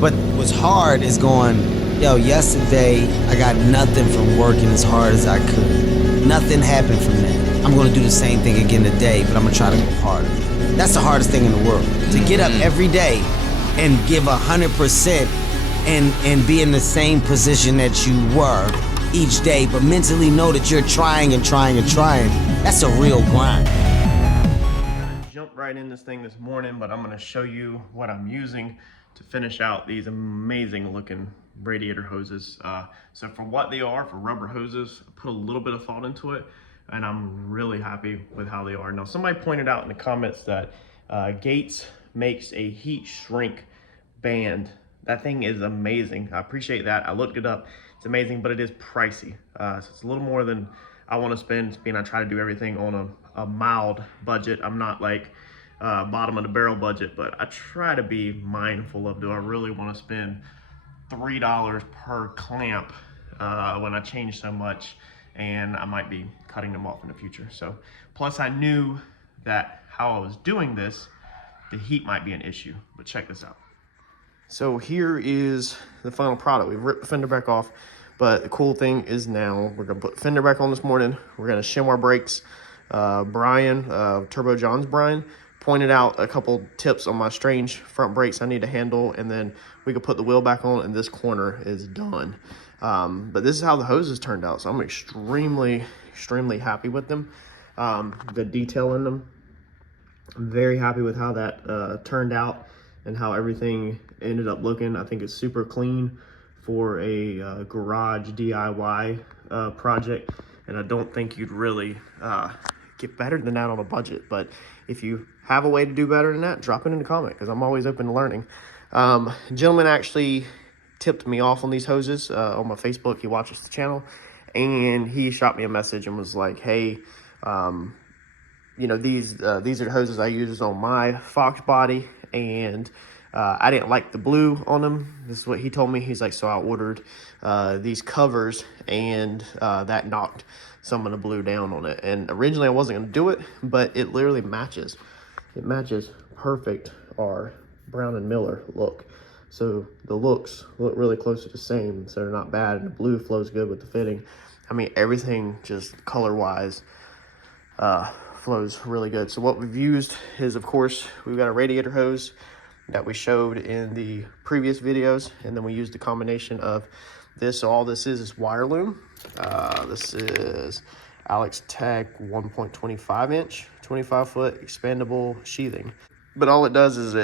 But what's hard is going, yo, yesterday I got nothing from working as hard as I could. Nothing happened from that. I'm gonna do the same thing again today, but I'm gonna try to go harder. That's the hardest thing in the world. To get up every day and give 100% and be in the same position that you were each day, but mentally know that you're trying and trying and trying. That's a real grind. Jump right in this thing this morning, but I'm going to show you what I'm using to finish out these amazing looking radiator hoses. So for what they are, for rubber hoses, I put a little bit of thought into it, and I'm really happy with how they are. Now, somebody pointed out in the comments that Gates makes a heat shrink band. That thing is amazing. I appreciate that. I looked it up. It's amazing, but it is pricey. So it's a little more than I want to spend, being I try to do everything on a mild budget. I'm not like bottom of the barrel budget, but I try to be mindful of, do I really want to spend $3 per clamp when I change so much, and I might be cutting them off in the future. So plus I knew that how I was doing this, the heat might be an issue, but check this out. So here is the final product. We've ripped the fender back off, but the cool thing is now we're gonna put the fender back on this morning. We're gonna shim our brakes. Brian, Turbo John's Brian, pointed out a couple tips on my strange front brakes I need to handle, and then we could put the wheel back on and this corner is done. But this is how the hoses turned out, so I'm extremely happy with them. The detail in them, I'm very happy with how that turned out and how everything ended up looking. I think it's super clean for a garage DIY project, and I don't think you'd really get better than that on a budget. But if you have a way to do better than that, drop it in the comment, because I'm always open to learning. Gentleman actually tipped me off on these hoses on my Facebook. He watches the channel, and he shot me a message and was like, hey, you know, these are the hoses I use on my Fox body, and I didn't like the blue on them. This is what he told me. He's like, so I ordered these covers, and that knocked some of the blue down on it. And originally I wasn't gonna do it, but it literally matches. It matches perfect our Brown and Miller look. So the looks look really close to the same, so they're not bad, and the blue flows good with the fitting. I mean, everything just color-wise flows really good. So what we've used is, of course, we've got a radiator hose that we showed in the previous videos, and then we used a combination of this. So all this is wire loom. This is Alex Tech 1.25 inch, 25 foot expandable sheathing. But all it does is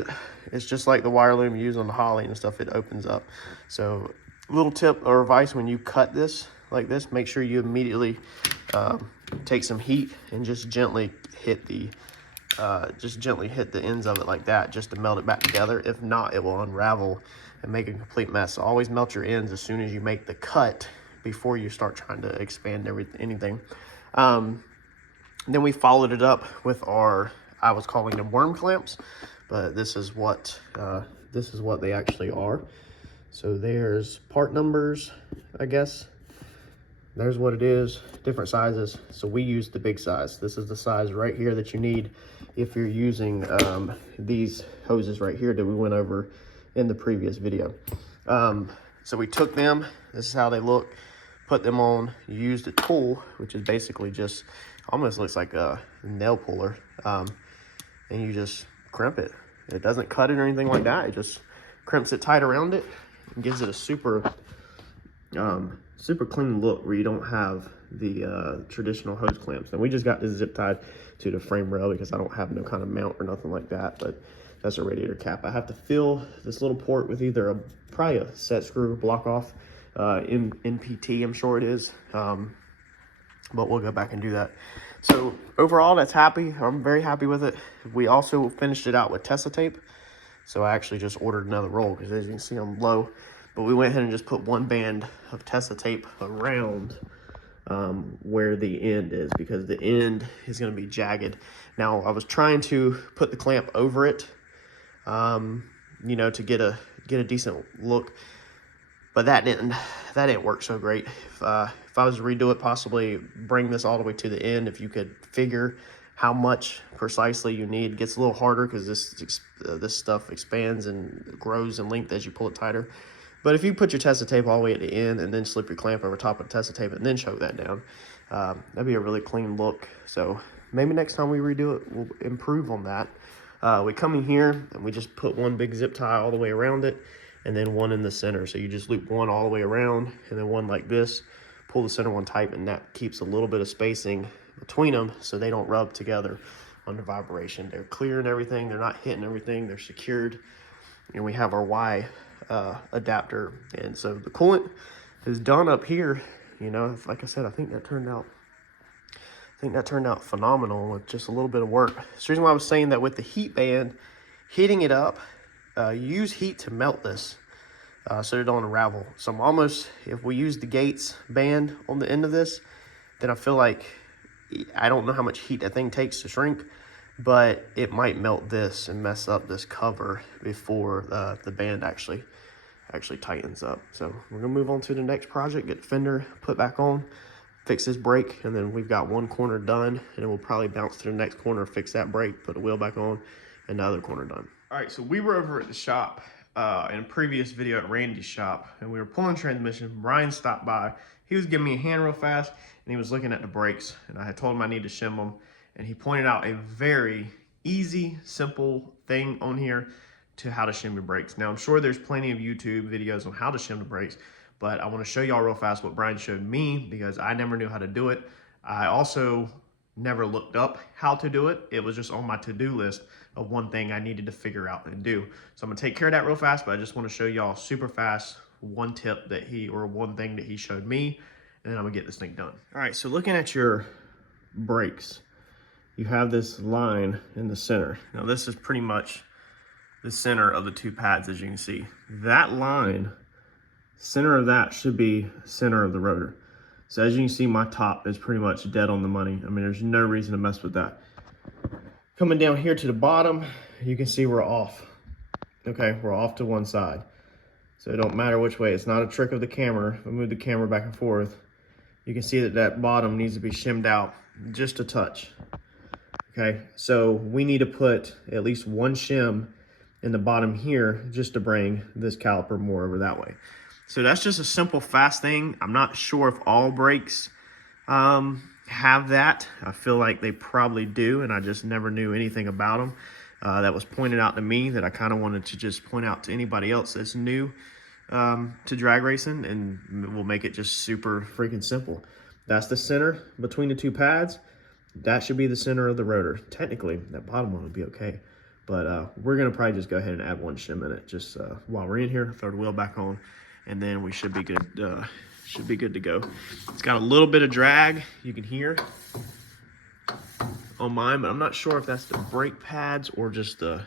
it's just like the wire loom you use on the Holly and stuff. It opens up. So little tip or advice: when you cut this like this, make sure you immediately take some heat and just gently hit the ends of it like that, just to melt it back together. If not, it will unravel and make a complete mess. So always melt your ends as soon as you make the cut before you start trying to expand anything. Then we followed it up with our, I was calling them worm clamps, but this is what they actually are. So there's part numbers, I guess. There's what it is, different sizes. So we used the big size. This is the size right here that you need if you're using these hoses right here that we went over in the previous video. So we took them, this is how they look, put them on, you used a tool, which is basically just, almost looks like a nail puller, and you just crimp it. It doesn't cut it or anything like that. It just crimps it tight around it and gives it a super clean look where you don't have the traditional hose clamps. And we just got this zip tied to the frame rail because I don't have no kind of mount or nothing like that, but that's a radiator cap. I have to fill this little port with either probably a set screw block off, NPT I'm sure it is, but we'll go back and do that. So overall, that's happy. I'm very happy with it. We also finished it out with Tessa tape. So I actually just ordered another roll because, as you can see, I'm low. But we went ahead and just put one band of Tessa tape around where the end is, because the end is going to be jagged. Now, I was trying to put the clamp over it, you know, to get a decent look, but that didn't work so great. If I was to redo it, possibly bring this all the way to the end, if you could figure how much precisely you need. It gets a little harder because this stuff expands and grows in length as you pull it tighter. But if you put your Tesa tape all the way at the end and then slip your clamp over top of the Tesa tape and then choke that down, that'd be a really clean look. So maybe next time we redo it, we'll improve on that. We come in here and we just put one big zip tie all the way around it and then one in the center. So you just loop one all the way around and then one like this, pull the center one tight, and that keeps a little bit of spacing between them so they don't rub together under vibration. They're clear and everything. They're not hitting everything. They're secured. And we have our Y adapter. And so the coolant is done up here. You know, like I said, I think that turned out phenomenal with just a little bit of work. That's the reason why I was saying that with the heat band, heating it up, use heat to melt this so it don't unravel. So I'm almost, if we use the Gates band on the end of this, then I feel like, I don't know how much heat that thing takes to shrink, but it might melt this and mess up this cover before the band actually tightens up. So we're gonna move on to the next project, get the fender put back on, fix this brake, and then we've got one corner done, and then we'll probably bounce to the next corner, fix that brake, put the wheel back on, and the other corner done. All right, so we were over at the shop in a previous video at Randy's shop, and we were pulling transmission. Brian stopped by. He was giving me a hand real fast, and he was looking at the brakes, and I had told him I need to shim them, and he pointed out a very easy, simple thing on here to how to shim your brakes. Now, I'm sure there's plenty of YouTube videos on how to shim the brakes, but I want to show y'all real fast what Brian showed me because I never knew how to do it. I also never looked up how to do it. It was just on my to-do list of one thing I needed to figure out and do. So I'm gonna take care of that real fast, but I just want to show y'all super fast one tip that one thing that he showed me, and then I'm gonna get this thing done. All right, so looking at your brakes, you have this line in the center. Now this is pretty much the center of the two pads, as you can see. That line, center of that should be center of the rotor. So as you can see, my top is pretty much dead on the money. I mean, there's no reason to mess with that. Coming down here to the bottom, you can see we're off. Okay, we're off to one side. So it don't matter which way. It's not a trick of the camera. If I move the camera back and forth, you can see that that bottom needs to be shimmed out just a touch. Okay, so we need to put at least one shim in the bottom here just to bring this caliper more over that way. So that's just a simple, fast thing. I'm not sure if all brakes have that. I feel like they probably do, and I just never knew anything about them. That was pointed out to me that I kind of wanted to just point out to anybody else that's new to drag racing, and we'll make it just super freaking simple. That's the center between the two pads. That should be the center of the rotor. Technically, that bottom one would be okay, but we're gonna probably just go ahead and add one shim in it just while we're in here, throw the wheel back on, and then we should be good. Should be good to go. It's got a little bit of drag, you can hear on mine, but I'm not sure if that's the brake pads or just the,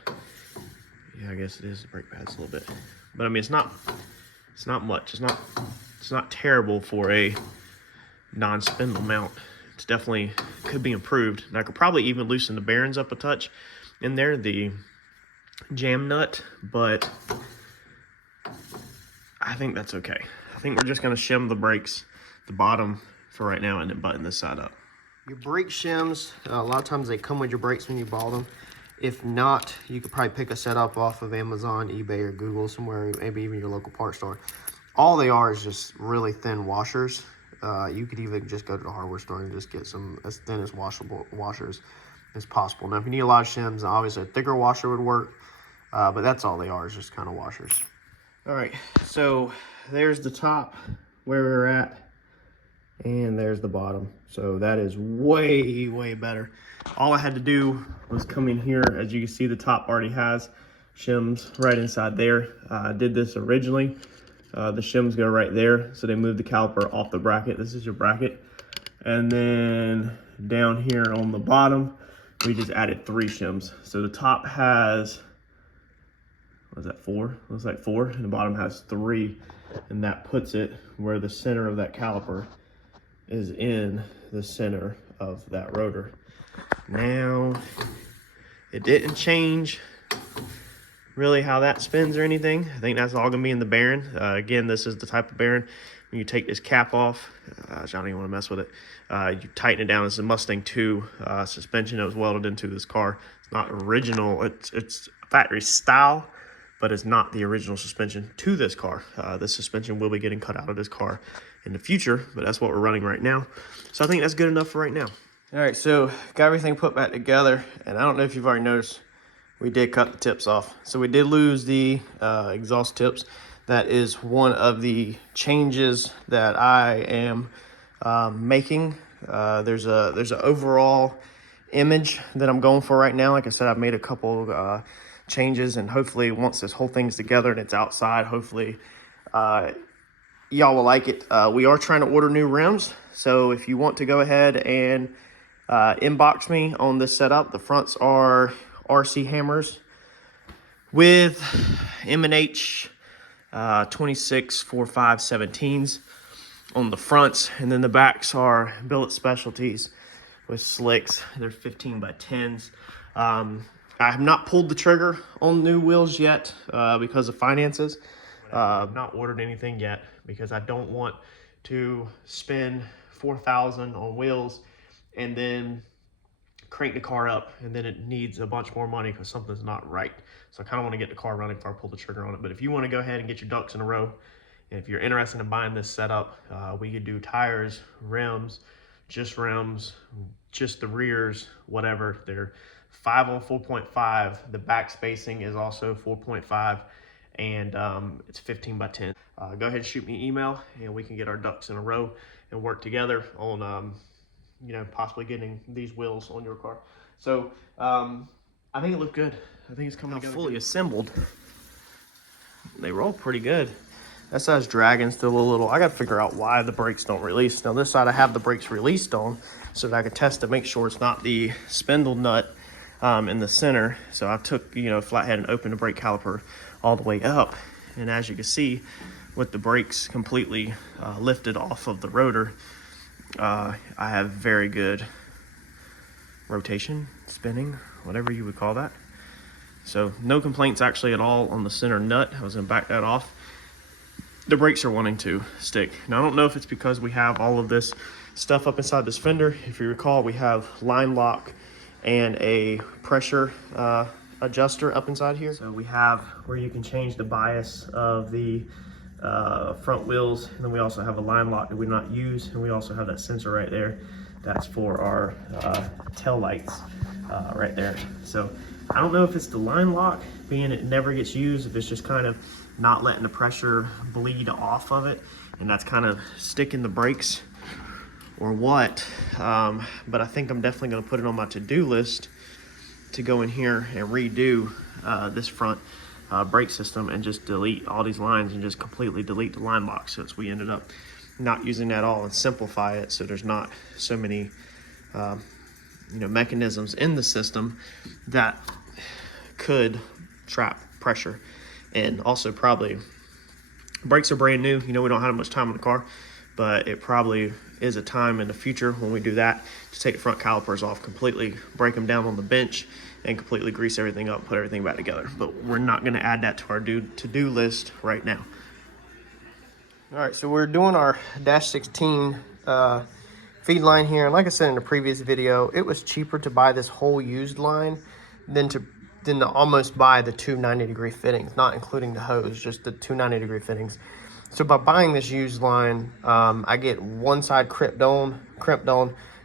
yeah, I guess it is the brake pads a little bit. But I mean, it's not much. It's not terrible for a non-spindle mount. It's definitely could be improved. And I could probably even loosen the bearings up a touch in there, the jam nut, but I think that's okay. I think we're just gonna shim the brakes, the bottom for right now, and then button this side up. Your brake shims, a lot of times they come with your brakes when you buy them. If not, you could probably pick a set up off of Amazon, eBay, or Google somewhere, maybe even your local parts store. All they are is just really thin washers. You could even just go to the hardware store and just get some as thin as washable washers as possible. Now, if you need a lot of shims, obviously a thicker washer would work, but that's all they are, is just kind of washers. All right, so there's the top where we're at, and there's the bottom. So that is way, way better. All I had to do was come in here. As you can see, the top already has shims right inside there. I did this originally. The shims go right there, so they move the caliper off the bracket. This is your bracket. And then down here on the bottom, we just added 3 shims. So the top has, what is that, 4? Looks like 4, and the bottom has 3, and that puts it where the center of that caliper is in the center of that rotor. Now, it didn't change really how that spins or anything. I think that's all gonna be in the bearing. Again, this is the type of bearing when you take this cap off, I don't even want to mess with it. You tighten it down. It's a Mustang 2 suspension that was welded into this car. It's not original. It's factory style, but it's not the original suspension to this car. This suspension will be getting cut out of this car in the future, but that's what we're running right now. So I think that's good enough for right now. All right, so got everything put back together, and I don't know if you've already noticed, we did cut the tips off. So we did lose the exhaust tips. That is one of the changes that I am making. There's an overall image that I'm going for right now. Like I said, I've made a couple changes, and hopefully once this whole thing's together and it's outside, hopefully y'all will like it. We are trying to order new rims, so if you want to go ahead and inbox me on this setup. The fronts are RC hammers with M&H 264517s on the fronts, and then the backs are billet specialties with slicks. They're 15 by 10s. I have not pulled the trigger on new wheels yet because of finances. I've not ordered anything yet because I don't want to spend $4,000 on wheels and then crank the car up and then it needs a bunch more money because something's not right. So I kind of want to get the car running before I pull the trigger on it. But if you want to go ahead and get your ducks in a row, and if you're interested in buying this setup, we could do tires, rims, just the rears, whatever. They're 5 on 4.5. The back spacing is also 4.5, and it's 15 by 10. Go ahead and shoot me an email, and we can get our ducks in a row and work together on you know, possibly getting these wheels on your car. So I think it looked good. I think it's coming together fully assembled. They roll pretty good. That side's dragging still a little. I got to figure out why the brakes don't release. Now this side I have the brakes released on so that I can test to make sure it's not the spindle nut in the center. So I took, you know, flathead and opened the brake caliper all the way up. And as you can see, with the brakes completely lifted off of the rotor, I have very good rotation, spinning, whatever you would call that. So no complaints actually at all on the center nut. I was gonna back that off. The brakes are wanting to stick. Now I don't know if it's because we have all of this stuff up inside this fender. If you recall, we have line lock and a pressure adjuster up inside here. So we have where you can change the bias of the front wheels, and then we also have a line lock that we do not use, and we also have that sensor right there. That's for our tail lights right there. So I don't know if it's the line lock, being it never gets used, if it's just kind of not letting the pressure bleed off of it, and that's kind of sticking the brakes, or what. But I think I'm definitely going to put it on my to-do list to go in here and redo this front brake system and just delete all these lines and just completely delete the line lock, since we ended up not using that all, and simplify it so there's not so many you know, mechanisms in the system that could trap pressure. And also probably brakes are brand new, you know, we don't have much time on the car, but it probably is a time in the future when we do that to take the front calipers off completely, break them down on the bench, and completely grease everything up, put everything back together. But we're not going to add that to our to-do list right now. All right, so we're doing our dash 16 feed line here. And like I said in the previous video, it was cheaper to buy this whole used line than to almost buy the two 90-degree fittings, not including the hose, just the two 90-degree fittings. So by buying this used line, I get one side crimped on,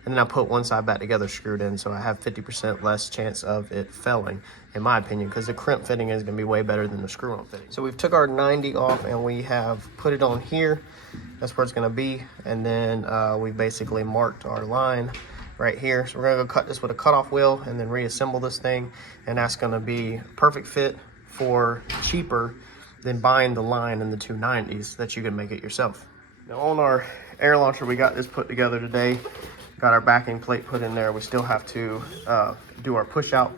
and then I put one side back together screwed in, so I have 50% less chance of it failing, in my opinion, because the crimp fitting is going to be way better than the screw-on fitting. So we've took our 90 off and we have put it on here. That's where it's going to be, and then we basically marked our line right here. So we're going to go cut this with a cutoff wheel and then reassemble this thing, and that's going to be a perfect fit for cheaper than buying the line in the 290s that you can make it yourself. Now on our air launcher, we got this put together today. Got our backing plate put in there. We still have to do our push out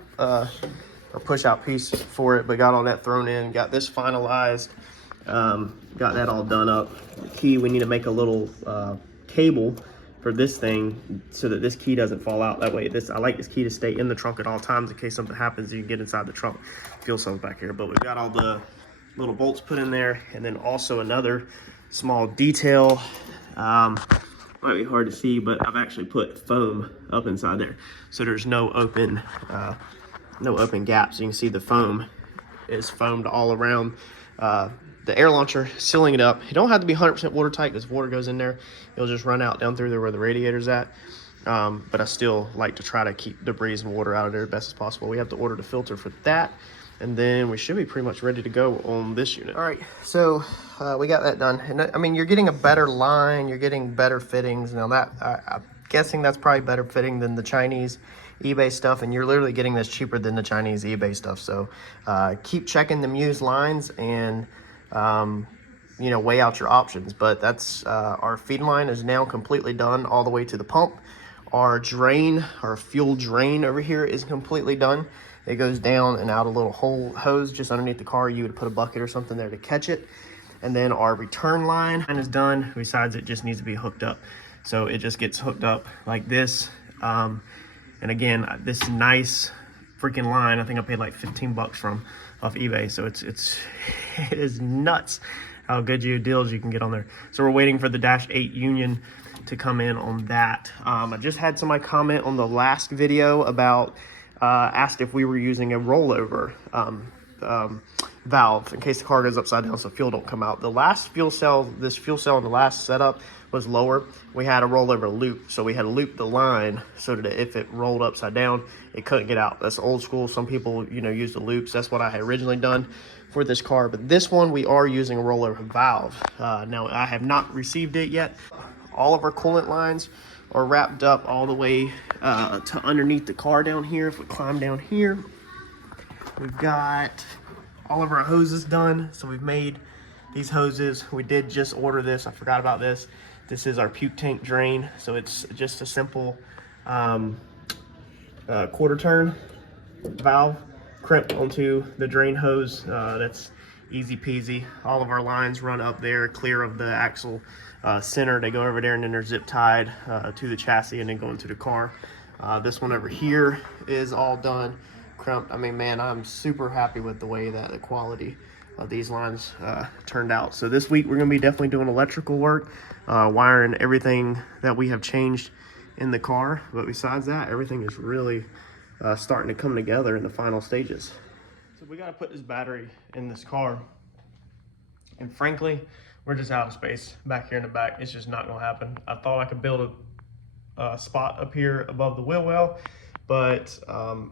piece for it, but got all that thrown in, got this finalized, got that all done up. The key, we need to make a little cable for this thing so that this key doesn't fall out. That way, I like this key to stay in the trunk at all times in case something happens. You can get inside the trunk. Fuel cells back here, but we've got all the little bolts put in there, and then also another small detail. Might be hard to see, but I've actually put foam up inside there, so there's no open gaps. You can see the foam is foamed all around the air launcher, sealing it up. You don't have to be 100% watertight because if water goes in there, it'll just run out down through there where the radiator's at. But I still like to try to keep debris and water out of there as best as possible. We have to order the filter for that, and then we should be pretty much ready to go on this unit. All right, so we got that done. And I mean, you're getting a better line, you're getting better fittings. Now that, I'm guessing that's probably better fitting than the Chinese eBay stuff, and you're literally getting this cheaper than the Chinese eBay stuff. So keep checking the used lines and you know, weigh out your options. But that's our feed line is now completely done all the way to the pump. Our drain, our fuel drain over here is completely done. It goes down and out a little hose just underneath the car. You would put a bucket or something there to catch it. And then our return line is done. Besides, it just needs to be hooked up. So it just gets hooked up like this. And again, this nice freaking line, I think I paid like 15 bucks from off eBay. So it is nuts how good deals you can get on there. So we're waiting for the Dash 8 Union to come in on that. I just had somebody comment on the last video about asked if we were using a rollover valve in case the car goes upside down so fuel don't come out. The last fuel cell, this fuel cell in the last setup was lower. We had a rollover loop, so we had to loop the line so that if it rolled upside down, it couldn't get out. That's old school. Some people, you know, use the loops. That's what I had originally done for this car, but this one we are using a rollover valve. Now I have not received it yet. All of our coolant lines are wrapped up all the way to underneath the car down here. If we climb down here, we've got all of our hoses done. So we've made these hoses. We did just order this. I forgot about this. This is our puke tank drain. So it's just a simple quarter turn valve crimped onto the drain hose. That's easy peasy. All of our lines run up there, clear of the axle center. They go over there and then they're zip tied to the chassis and then go into the car. This one over here is all done, crimped. I mean, man, I'm super happy with the way that the quality of these lines turned out. So this week we're gonna be definitely doing electrical work, wiring everything that we have changed in the car. But besides that, everything is really starting to come together in the final stages. So we gotta put this battery in this car. And frankly, we're just out of space back here in the back. It's just not gonna happen. I thought I could build a spot up here above the wheel well, but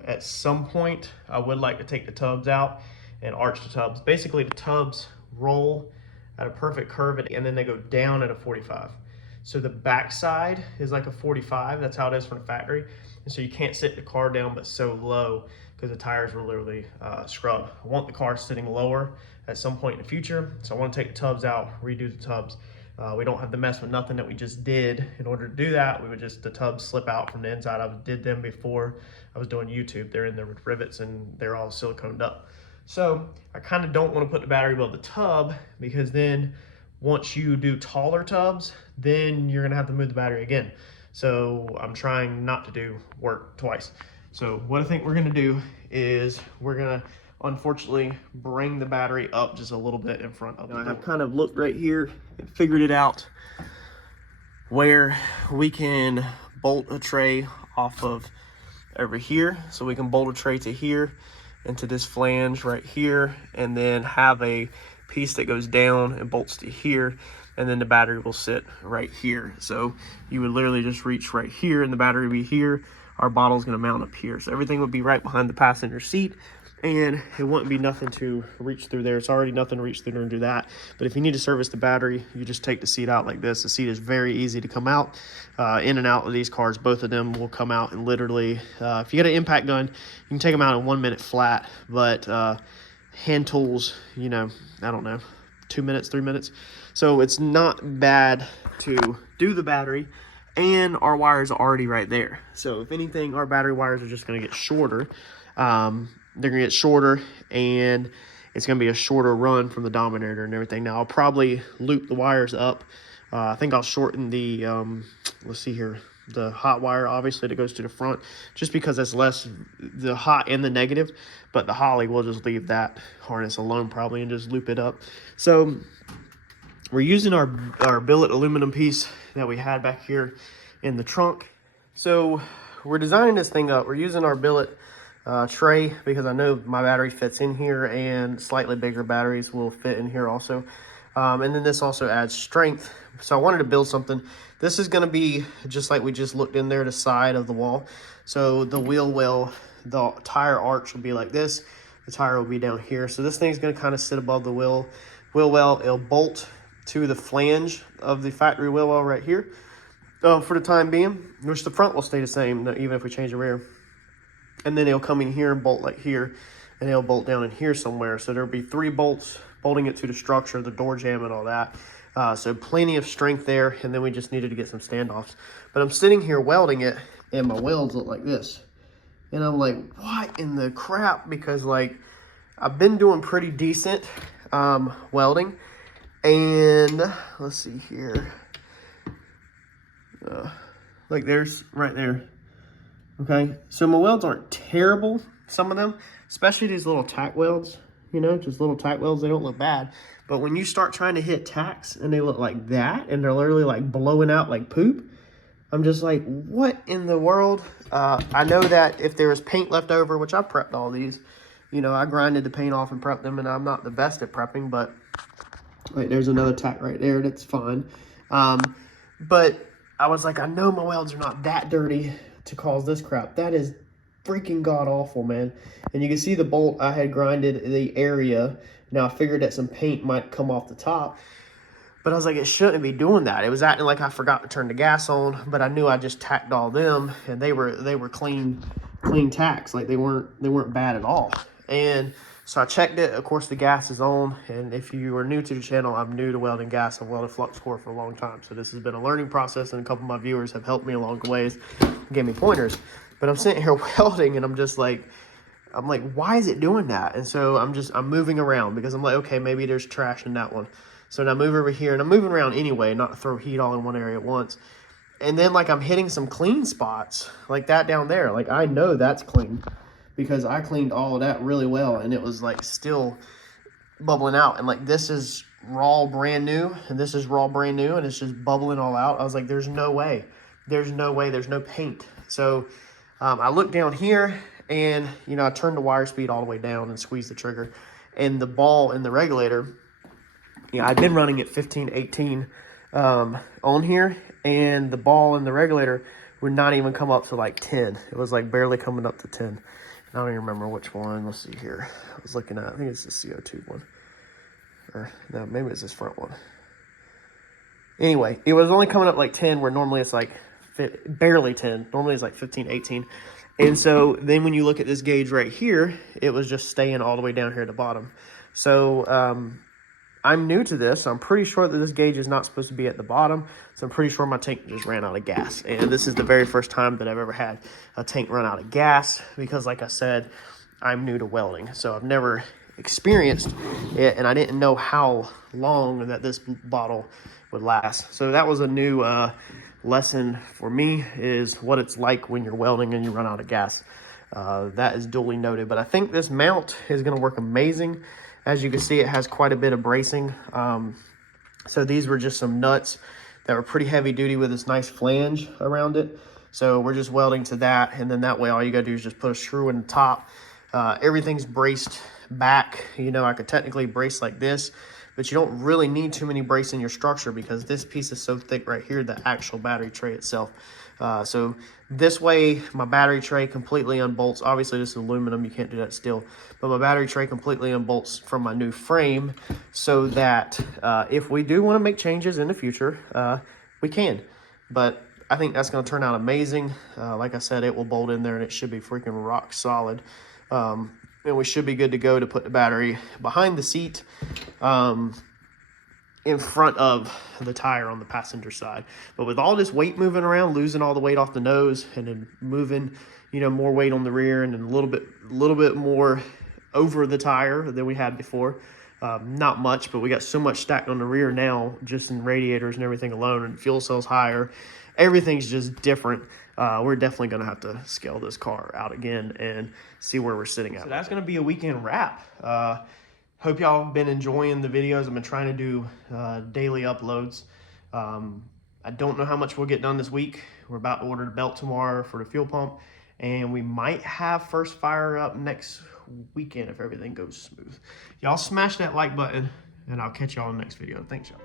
at some point I would like to take the tubs out and arch the tubs. Basically the tubs roll at a perfect curve and then they go down at a 45. So the back side is like a 45. That's how it is from the factory. And so you can't sit the car down but so low because the tires were literally scrubbed. I want the car sitting lower at some point in the future. So I want to take the tubs out, redo the tubs. We don't have to mess with nothing that we just did. In order to do that, we would just, the tubs slip out from the inside. I did them before I was doing YouTube. They're in there with rivets and they're all siliconed up. So I kind of don't want to put the battery above the tub because then once you do taller tubs, then you're gonna have to move the battery again. So I'm trying not to do work twice. So what I think we're gonna do is we're gonna unfortunately bring the battery up just a little bit in front of the door. I've kind of looked right here and figured it out where we can bolt a tray off of over here. So we can bolt a tray to here into this flange right here and then have a piece that goes down and bolts to here, and then the battery will sit right here. So you would literally just reach right here and the battery would be here. Our bottle's gonna mount up here. So everything would be right behind the passenger seat and it wouldn't be nothing to reach through there. It's already nothing to reach through there and do that. But if you need to service the battery, you just take the seat out like this. The seat is very easy to come out. In and out of these cars, both of them will come out and literally, if you get an impact gun, you can take them out in 1 minute flat. But hand tools, you know, I don't know, 2 minutes, 3 minutes. So it's not bad to do the battery, and our wires are already right there. So if anything, our battery wires are just gonna get shorter. They're gonna get shorter and it's gonna be a shorter run from the Dominator and everything. Now I'll probably loop the wires up I think I'll shorten the, let's see here, the hot wire, obviously, that goes to the front, just because it's less the hot and the negative, but the holly, we'll just leave that harness alone probably and just loop it up. So we're using our billet aluminum piece that we had back here in the trunk. So we're designing this thing up. We're using our billet tray because I know my battery fits in here, and slightly bigger batteries will fit in here also. And then this also adds strength. So I wanted to build something. This is going to be just like we just looked in there, the side of the wall. So the the tire arch will be like this. The tire will be down here. So this thing's going to kind of sit above the wheel well. It'll bolt to the flange of the factory wheel well right here for the time being, which the front will stay the same even if we change the rear. And then it'll come in here and bolt like here, and it'll bolt down in here somewhere. So there'll be 3 bolts bolting it to the structure, the door jamb and all that. So plenty of strength there, and then we just needed to get some standoffs. But I'm sitting here welding it, and my welds look like this. And I'm like, what in the crap? Because like, I've been doing pretty decent welding. And let's see here. Like there's right there. Okay, so my welds aren't terrible, some of them, especially these little tack welds, you know, just little tack welds, they don't look bad. But when you start trying to hit tacks and they look like that, and they're literally like blowing out like poop, I'm just like, what in the world? I know that if there was paint left over, which I prepped all these, you know, I grinded the paint off and prepped them, and I'm not the best at prepping, but wait, there's another tack right there, that's fine. But I was like, I know my welds are not that dirty to cause this crap. That is freaking god awful, man. And you can see the bolt, I had grinded the area. Now I figured that some paint might come off the top, but I was like, it shouldn't be doing that. It was acting like I forgot to turn the gas on, but I knew I just tacked all them, and they were clean tacks. Like they weren't bad at all. And so I checked it. Of course, the gas is on. And if you are new to the channel, I'm new to welding gas. I've welded flux core for a long time. So this has been a learning process, and a couple of my viewers have helped me along the ways, gave me pointers. But I'm sitting here welding, and I'm like, why is it doing that? And so I'm moving around because I'm like, okay, maybe there's trash in that one. So now I move over here, and I'm moving around anyway, not to throw heat all in one area at once. And then like I'm hitting some clean spots like that down there. Like I know that's clean, because I cleaned all of that really well, and it was like still bubbling out. And like this is raw brand new, and this is raw brand new, and it's just bubbling all out. I was like, there's no way, there's no paint. So I looked down here, and you know, I turned the wire speed all the way down and squeezed the trigger, and the ball in the regulator, you know, I'd been running at 15, 18 on here, and the ball in the regulator would not even come up to like 10. It was like barely coming up to 10. I don't even remember which one. Let's see here. I was looking at, I think it's the CO2 one. Or no, maybe it's this front one. Anyway, it was only coming up like 10, where normally it's like barely 10. Normally it's like 15, 18. And so then when you look at this gauge right here, it was just staying all the way down here at the bottom. So I'm new to this. I'm pretty sure that this gauge is not supposed to be at the bottom. So I'm pretty sure my tank just ran out of gas. And this is the very first time that I've ever had a tank run out of gas, because like I said, I'm new to welding. So I've never experienced it, and I didn't know how long that this bottle would last. So that was a new lesson for me, is what it's like when you're welding and you run out of gas. That is duly noted. But I think this mount is going to work amazing. As you can see, it has quite a bit of bracing. So these were just some nuts that were pretty heavy duty with this nice flange around it. So we're just welding to that, and then that way all you gotta do is just put a screw in the top. Everything's braced back. You know, I could technically brace like this, but you don't really need too many brace in your structure, because this piece is so thick right here, the actual battery tray itself. So this way, my battery tray completely unbolts. Obviously, this is aluminum, you can't do that steel, but my battery tray completely unbolts from my new frame, so that if we do want to make changes in the future, we can. But I think that's going to turn out amazing. Like I said, it will bolt in there, and it should be freaking rock solid. And we should be good to go to put the battery behind the seat, in front of the tire on the passenger side. But with all this weight moving around, losing all the weight off the nose, and then moving, you know, more weight on the rear, and then a little bit more over the tire than we had before, Not much, but we got so much stacked on the rear now, just in radiators and everything alone, and fuel cells higher. Everything's just different. We're definitely going to have to scale this car out again and see where we're sitting at. So that's going to be a weekend wrap. Hope y'all have been enjoying the videos. I've been trying to do daily uploads. I don't know how much we'll get done this week. We're about to order the belt tomorrow for the fuel pump, and we might have first fire up next weekend if everything goes smooth. Y'all smash that like button, and I'll catch y'all in the next video. Thanks, y'all.